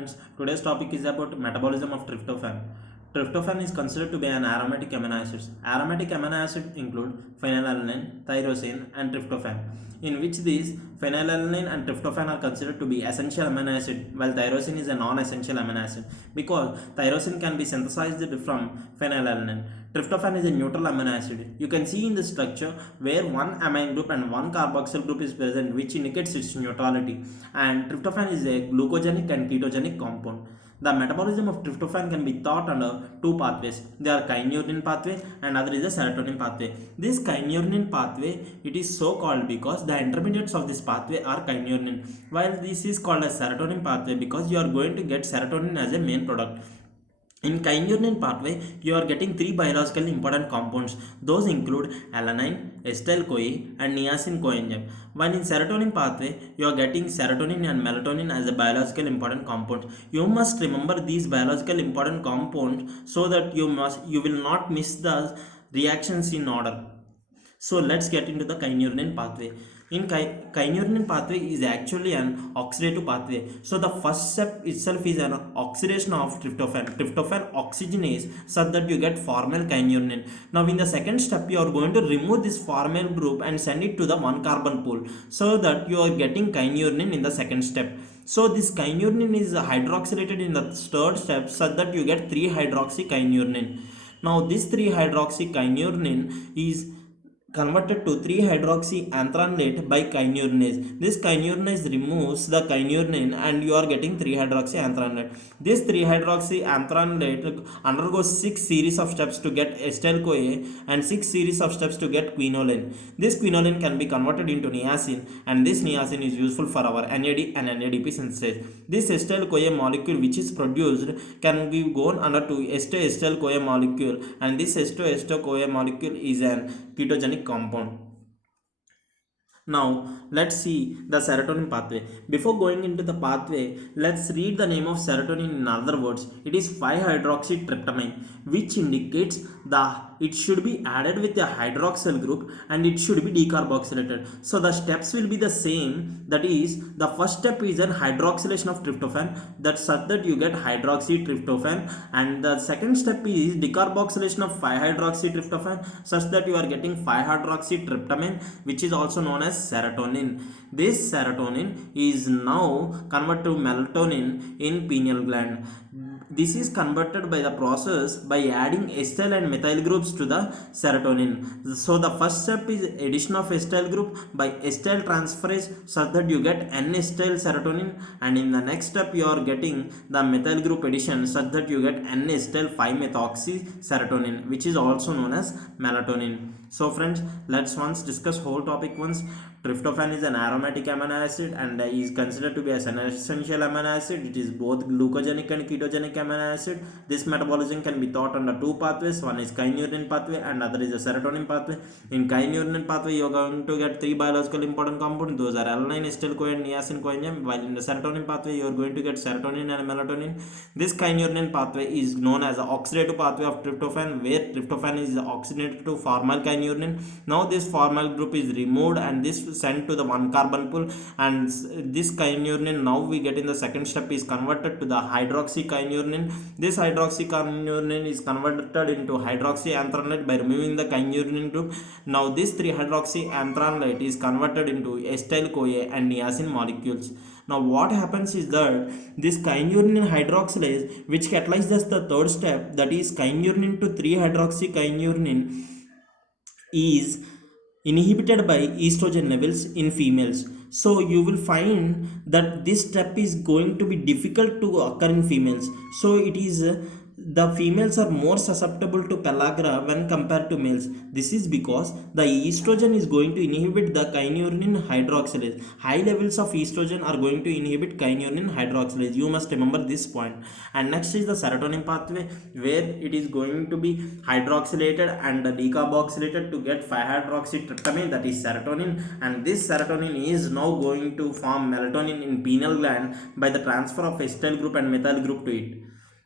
friends, today's topic is about metabolism of tryptophan. Tryptophan is considered to be an aromatic amino acid. Aromatic amino acids include phenylalanine, tyrosine, and tryptophan, in which these phenylalanine and tryptophan are considered to be essential amino acid, while tyrosine is a non-essential amino acid because tyrosine can be synthesized from phenylalanine. Tryptophan is a neutral amino acid. You can see in the structure where one amine group and one carboxyl group is present, which indicates its neutrality. And tryptophan is a glucogenic and ketogenic compound. The metabolism of tryptophan can be thought under two pathways. They are kynurenine pathway and other is the serotonin pathway. This kynurenine pathway, it is so called because the intermediates of this pathway are kynurenine, while this is called as serotonin pathway because you are going to get serotonin as a main product. In kynurenine pathway, you are getting three biologically important compounds. Those include alanine, acetyl-CoA, and niacin coenzyme. While in serotonin pathway, you are getting serotonin and melatonin as a biological important compound. You must remember these biological important compounds so that you will not miss the reactions in order. So let's get into the kynurenine pathway. In kynurenine pathway is actually an oxidative pathway. So the first step itself is an oxidation of tryptophan. Tryptophan oxygenase such that you get formyl kynurenine. Now in the second step you are going to remove this formyl group and send it to the one carbon pool so that you are getting kynurenine in the second step. So this kynurenine is hydroxylated in the third step such that you get 3-hydroxykynurenine. Now this 3-hydroxykynurenine is converted to 3-hydroxyanthralate by kynurenase. This kynurenase removes the kynurenine and you are getting 3-hydroxyanthralate. This 3-hydroxyanthralate undergoes 6 series of steps to get acetyl-CoA and 6 series of steps to get quinoline. This quinoline can be converted into niacin and this niacin is useful for our NAD and NADP synthesis. This acetyl-CoA molecule which is produced can be gone under to ester-acetyl-CoA molecule and this ester-ester-CoA molecule is an ketogenic compound. Now let's see the serotonin pathway. Before going into the pathway, let's read the name of serotonin in other words. It is 5-hydroxytryptamine, which indicates it should be added with a hydroxyl group and it should be decarboxylated. So the steps will be the same. That is, the first step is an hydroxylation of tryptophan, that such that you get hydroxytryptophan, and the second step is decarboxylation of 5-hydroxytryptophan such that you are getting 5-hydroxytryptamine, which is also known as serotonin. This serotonin is now converted to melatonin in pineal gland. This is converted by the process by adding acetyl and methyl groups to the serotonin. So the first step is addition of acetyl group by acetyl transferase such that you get N-acetyl serotonin, and in the next step you are getting the methyl group addition such that you get N-acetyl 5-methoxy serotonin, which is also known as melatonin. So friends, let's once discuss whole topic once. Tryptophan is an aromatic amino acid and is considered to be as an essential amino acid. It is both glucogenic and ketogenic amino acid. This metabolism can be thought under two pathways. One is kynurenine pathway and other is the serotonin pathway. In kynurenine pathway, you are going to get three biological important compounds. Those are alanine, acetyl-CoA, and niacin coenzyme. While in the serotonin pathway, you are going to get serotonin and melatonin. This kynurenine pathway is known as the oxidative pathway of tryptophan, where tryptophan is oxygenated to formyl kynurenine. Now this formyl group is removed and this sent to the one carbon pool, and this kynurenine now we get in the second step is converted to the hydroxykynurenine. This hydroxykynurenine is converted into hydroxyanthralate by removing the kynurenine group. Now this 3-hydroxyanthralate is converted into acetyl-CoA and niacin molecules. Now what happens is that this kynurenine hydroxylase, which catalyzes the third step, that is kynurenine to 3-hydroxykynurenine, is inhibited by estrogen levels in females. So you will find that this step is going to be difficult to occur in females. So it is the females are more susceptible to pellagra when compared to males. This is because the estrogen is going to inhibit the kynurenine hydroxylase. High levels of estrogen are going to inhibit kynurenine hydroxylase. You must remember this point. And next is the serotonin pathway, where it is going to be hydroxylated and decarboxylated to get 5-hydroxytryptamine, that is serotonin, and this serotonin is now going to form melatonin in pineal gland by the transfer of acetyl group and methyl group to it.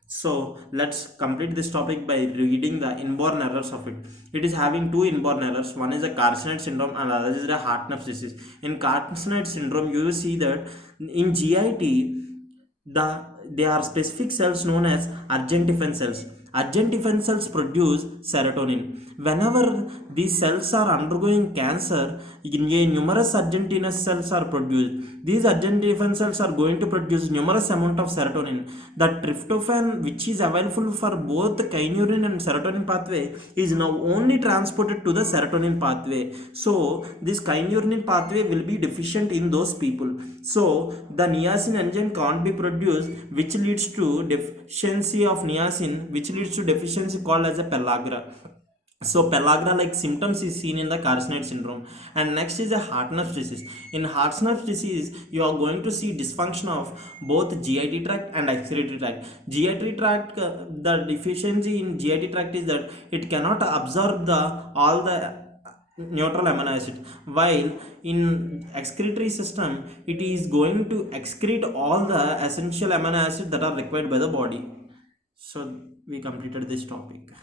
So let's complete this topic by reading the inborn errors of it. It is having two inborn errors. One is a carcinoid syndrome and other is a Hartnup disease. In carcinoid syndrome, you will see that in GIT, the they are specific cells known as argentine cells. Argentine cells produce serotonin. Whenever these cells are undergoing cancer, numerous argentine cells are produced. These argentine cells are going to produce numerous amount of serotonin. The tryptophan, which is available for both kynurenine and serotonin pathway, is now only transported to the serotonin pathway. So this kynurenine pathway will be deficient in those people. So the niacin enzyme can't be produced, which leads to deficiency of niacin, which leads to deficiency called as a pellagra. So pellagra like symptoms is seen in the carcinoid syndrome. And next is a heart nerve disease. In heart nerve disease, you are going to see dysfunction of both GIT tract and excretory tract. GIT tract, the deficiency in GIT tract is that it cannot absorb the all the neutral amino acid, while in excretory system it is going to excrete all the essential amino acids that are required by the body. So we completed this topic.